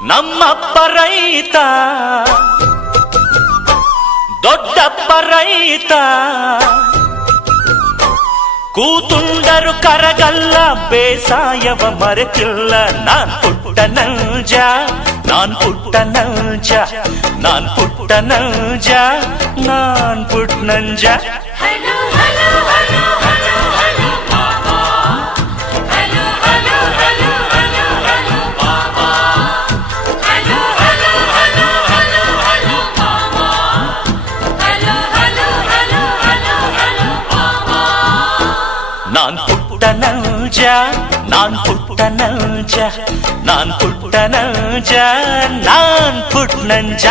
ನಮ್ಮಪ್ಪ ರೈತ ದೊಡ್ಡಪ್ಪ ರೈತ ಕೂತುಂಡರು ಕರಗಲ್ಲ ಬೇಸಾಯವ ಮರೆತಿಲ್ಲ ನಾನ್ ಪುಟ್ಟ ನಲ್ಜ ನಾನ್ ಪುಟ್ಟ ನಲ್ಜ ನಾನ್ ಪುಟ್ಟ ನಲ್ಜ ನಾನ್ ಪುಟ್ಟ ನಂಜ ನಾನ್ ಪುಟ್ಟ ನಲ್ಜ ನಾನ್ ಪುಟ್ಟ ನಲ್ಜ ನಾನ್ ಪುಟ್ಟ ನಲ್ಜ ನಾನ್ ಪುಟ್ಟ ನಂಜ